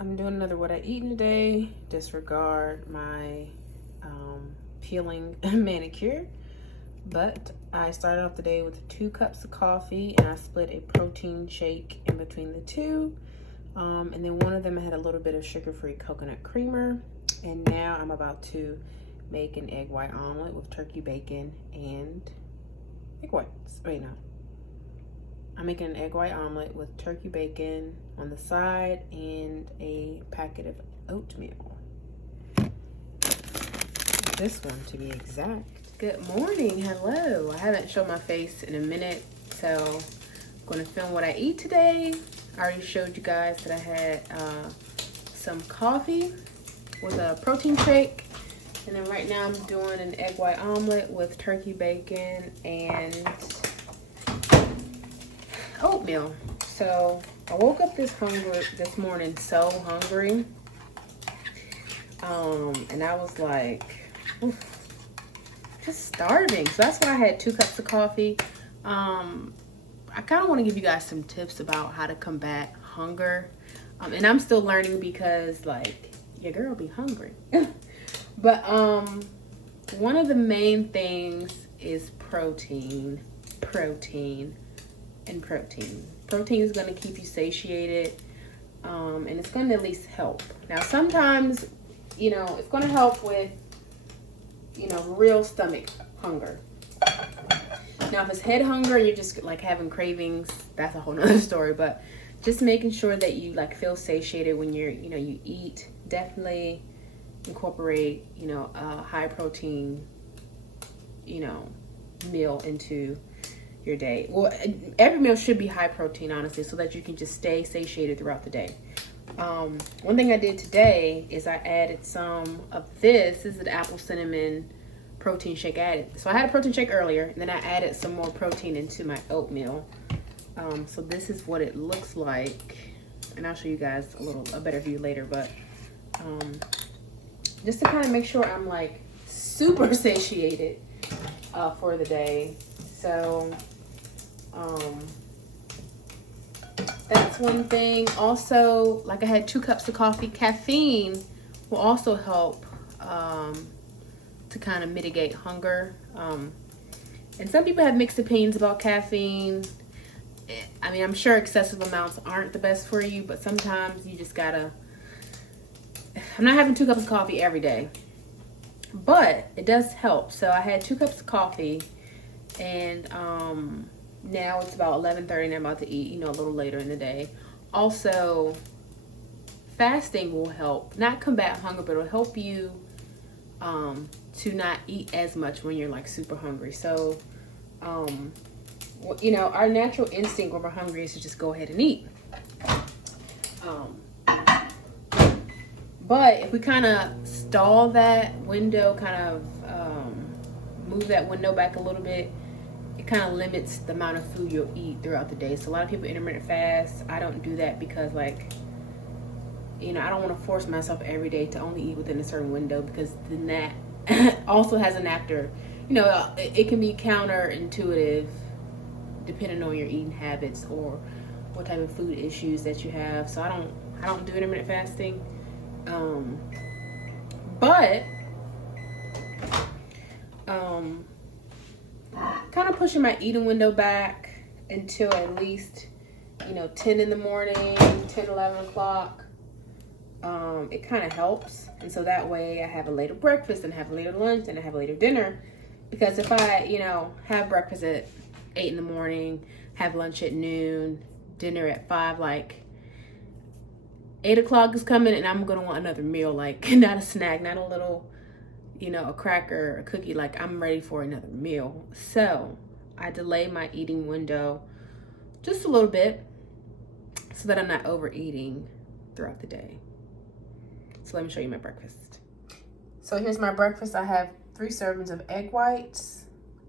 I'm doing another what I eat in a day. Disregard my peeling manicure. But I started off the day with 2 cups of coffee, and I split a protein shake in between the two. And then one of them had a little bit of sugar-free coconut creamer. And now I'm about to make an egg white omelet with turkey bacon and egg whites. Wait, no. I'm making an egg white omelet with turkey bacon on the side and a packet of oatmeal. This one, to be exact. Good morning, hello. I haven't shown my face in a minute, so I'm going to film what I eat today. I already showed you guys that I had some coffee with a protein shake. And then right now I'm doing an egg white omelet with turkey bacon and oatmeal. So I woke up this morning so hungry. And I was like, oof, just starving. So that's why I had 2 cups of coffee. I kind of want to give you guys some tips about how to combat hunger. And I'm still learning because, like, your girl be hungry. But one of the main things is protein. Protein is going to keep you satiated, and it's going to at least help. Now, sometimes, you know, it's going to help with, you know, real stomach hunger. Now, if it's head hunger and you're just like having cravings, that's a whole nother story. But just making sure that you like feel satiated when you're, you know, you eat. Definitely incorporate, you know, a high protein, you know, meal into your day. Well, every meal should be high protein, honestly, so that you can just stay satiated throughout the day. One thing I did today is I added some of this. This is the apple cinnamon protein shake added. So I had a protein shake earlier, and then I added some more protein into my oatmeal. So this is what it looks like, and I'll show you guys a better view later. But just to kind of make sure I'm like super satiated for the day. So that's one thing. Also, like I had 2 cups of coffee. Caffeine will also help to kind of mitigate hunger. And some people have mixed opinions about caffeine. I mean, I'm sure excessive amounts aren't the best for you, but sometimes you just gotta. I'm not having 2 cups of coffee every day, but it does help. So I had 2 cups of coffee, and now it's about 11:30 and I'm about to eat, you know, a little later in the day. Also, fasting will help, not combat hunger, but it'll help you to not eat as much when you're like super hungry. So, you know, our natural instinct when we're hungry is to just go ahead and eat. But if we kind of stall that window, kind of move that window back a little bit, it kind of limits the amount of food you'll eat throughout the day. So a lot of people intermittent fast. I don't do that because, like, you know, I don't want to force myself every day to only eat within a certain window, because then that also has an after, you know, it can be counterintuitive depending on your eating habits or what type of food issues that you have. So I don't do intermittent fasting. But kind of pushing my eating window back until at least, you know, 10 in the morning, 10, 11 o'clock. It kind of helps. And so that way I have a later breakfast and have a later lunch and I have a later dinner. Because if I, you know, have breakfast at 8 in the morning, have lunch at noon, dinner at 5, like 8 o'clock is coming and I'm going to want another meal. Like, not a snack, not a little, you know, a cracker, a cookie. Like, I'm ready for another meal. So I delay my eating window just a little bit so that I'm not overeating throughout the day. So let me show you my breakfast. So here's my breakfast. I have 3 servings of egg whites.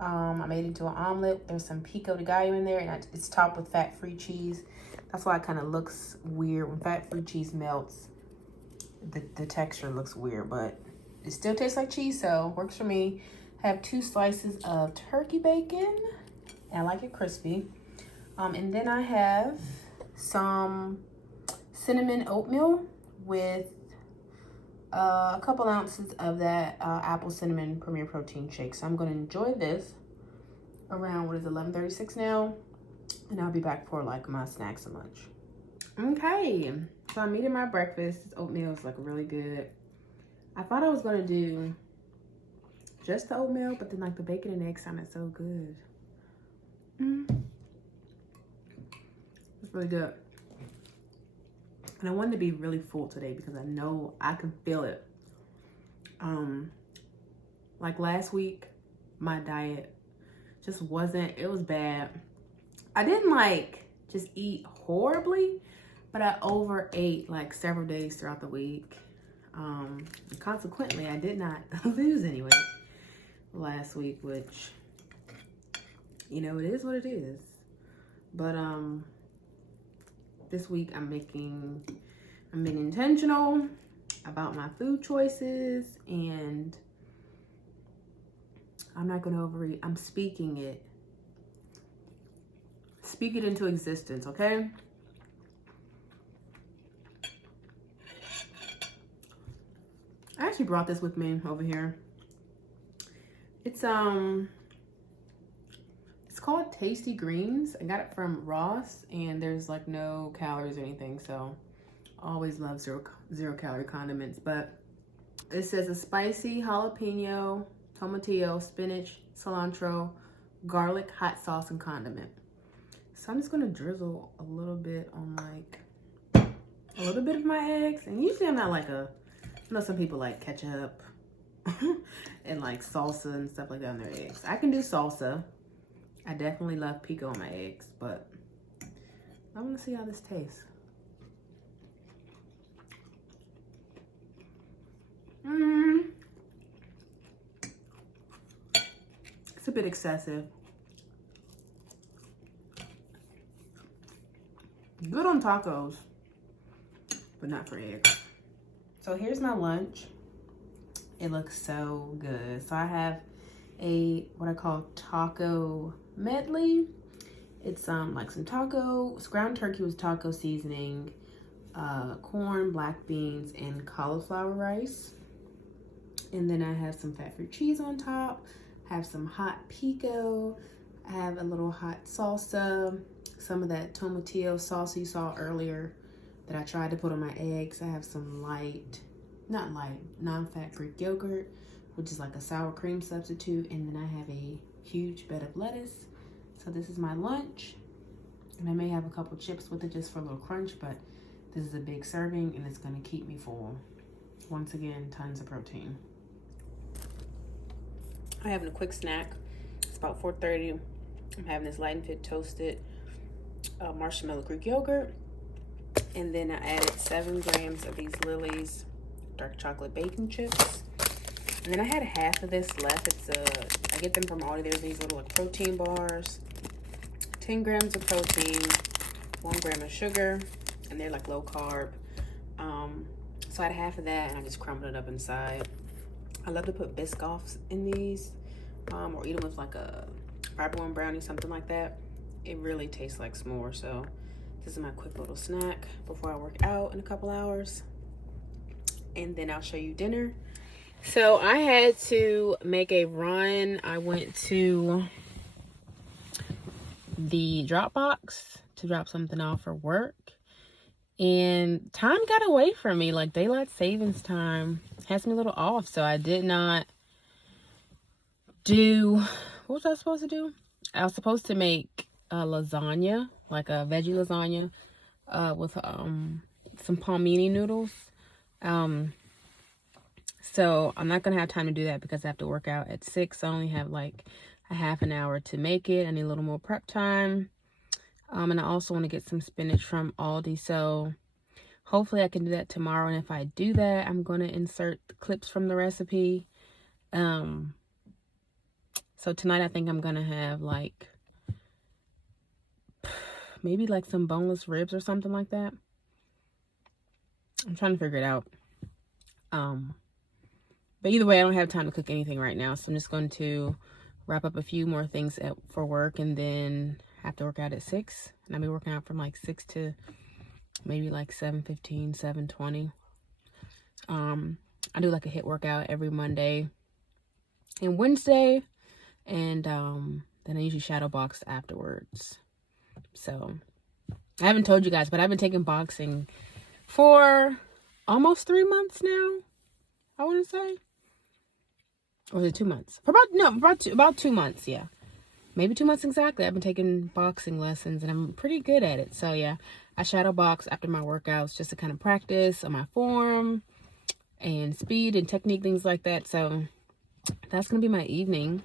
I made it into an omelet. There's some pico de gallo in there, and it's topped with fat-free cheese. That's why it kind of looks weird. When fat-free cheese melts, the texture looks weird, but it still tastes like cheese, so works for me. I have 2 slices of turkey bacon, and I like it crispy. And then I have some cinnamon oatmeal with a couple ounces of that apple cinnamon premier protein shake. So I'm going to enjoy this around, what is it, 11:36 now, and I'll be back for like my snacks and lunch. Okay, so I'm eating my breakfast. This oatmeal is like really good. I thought I was going to do just the oatmeal, but then like the bacon and eggs sounded so good. It's really good. And I wanted to be really full today because I know I can feel it. Like last week, my diet just wasn't, it was bad. I didn't like just eat horribly, but I overate like several days throughout the week. And consequently, I did not lose any weight last week, which, you know, it is what it is. But this week I'm being intentional about my food choices, and I'm not going to overeat. I'm speaking it. Speak it into existence, okay? I actually brought this with me over here. It's called Tasty Greens. I got it from Ross, and there's like no calories or anything, so I always love zero calorie condiments. But it says a spicy jalapeno, tomatillo, spinach, cilantro, garlic, hot sauce, and condiment. So I'm just gonna drizzle a little bit on like a little bit of my eggs. And usually I'm not like I know some people like ketchup and like salsa and stuff like that on their eggs. I can do salsa. I definitely love pico on my eggs, but I want to see how this tastes. It's a bit excessive. Good on tacos, but not for eggs. So here's my lunch. It looks so good. So I have what I call taco medley. It's like some ground turkey with taco seasoning, corn, black beans, and cauliflower rice. And then I have some fat-free cheese on top. I have some hot pico. I have a little hot salsa, some of that tomatillo salsa you saw earlier that I tried to put on my eggs. I have some non-fat Greek yogurt, which is like a sour cream substitute. And then I have a huge bed of lettuce. So this is my lunch. And I may have a couple chips with it just for a little crunch, but this is a big serving and it's gonna keep me full. Once again, tons of protein. I'm having a quick snack. It's about 4:30. I'm having this Light and Fit toasted marshmallow Greek yogurt. And then I added 7 grams of these Lily's dark chocolate bacon chips. And then I had half of this left. I get them from Aldi. There's these little like protein bars. 10 grams of protein, 1 gram of sugar, and they're like low carb. So I had half of that and I just crumbled it up inside. I love to put Biscoffs in these, or eat them with like a fiber one brownie, something like that. It really tastes like s'more. So this is my quick little snack before I work out in a couple hours. And then I'll show you dinner. So I had to make a run. I went to the Dropbox to drop something off for work. And time got away from me. Like daylight savings time has me a little off. So I did not do, what was I supposed to do? I was supposed to make a lasagna, like a veggie lasagna, with some palmini noodles. So I'm not gonna have time to do that because I have to work out at 6. I only have like a half an hour to make it. I need a little more prep time. And I also want to get some spinach from Aldi. So hopefully I can do that tomorrow. And if I do that, I'm going to insert the clips from the recipe. So tonight I think I'm going to have like maybe like some boneless ribs or something like that. I'm trying to figure it out. But either way, I don't have time to cook anything right now. So I'm just going to wrap up a few more things for work, and then have to work out at 6. And I'll be working out from like 6 to maybe like 7:15, 7:20. I do like a HIIT workout every Monday and Wednesday, and then I usually shadow box afterwards. So I haven't told you guys, but I've been taking boxing for almost 3 months now, I want to say. Or is it 2 months? About 2 months, yeah. Maybe 2 months exactly. I've been taking boxing lessons, and I'm pretty good at it. So yeah, I shadow box after my workouts just to kind of practice on my form and speed and technique, things like that. So that's gonna be my evening.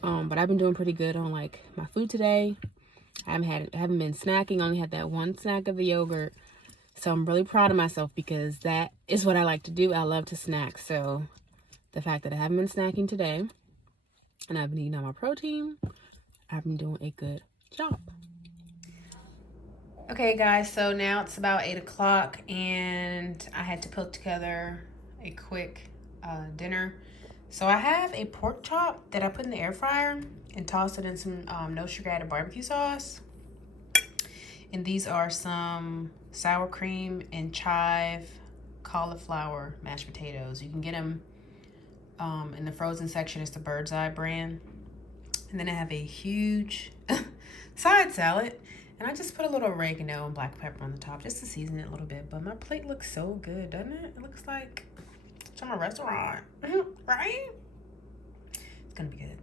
But I've been doing pretty good on like my food today. I haven't been snacking. Only had that one snack of the yogurt. So I'm really proud of myself because that is what I like to do. I love to snack. So the fact that I haven't been snacking today and I've been eating all my protein, I've been doing a good job. Okay, guys, so now it's about 8 o'clock and I had to put together a quick dinner. So I have a pork chop that I put in the air fryer and tossed it in some no sugar added barbecue sauce. And these are some sour cream and chive cauliflower mashed potatoes. You can get them in the frozen section. It's the Bird's Eye brand. And then I have a huge side salad. And I just put a little oregano and black pepper on the top just to season it a little bit. But my plate looks so good, doesn't it? It looks like it's from a restaurant, right? It's gonna be good.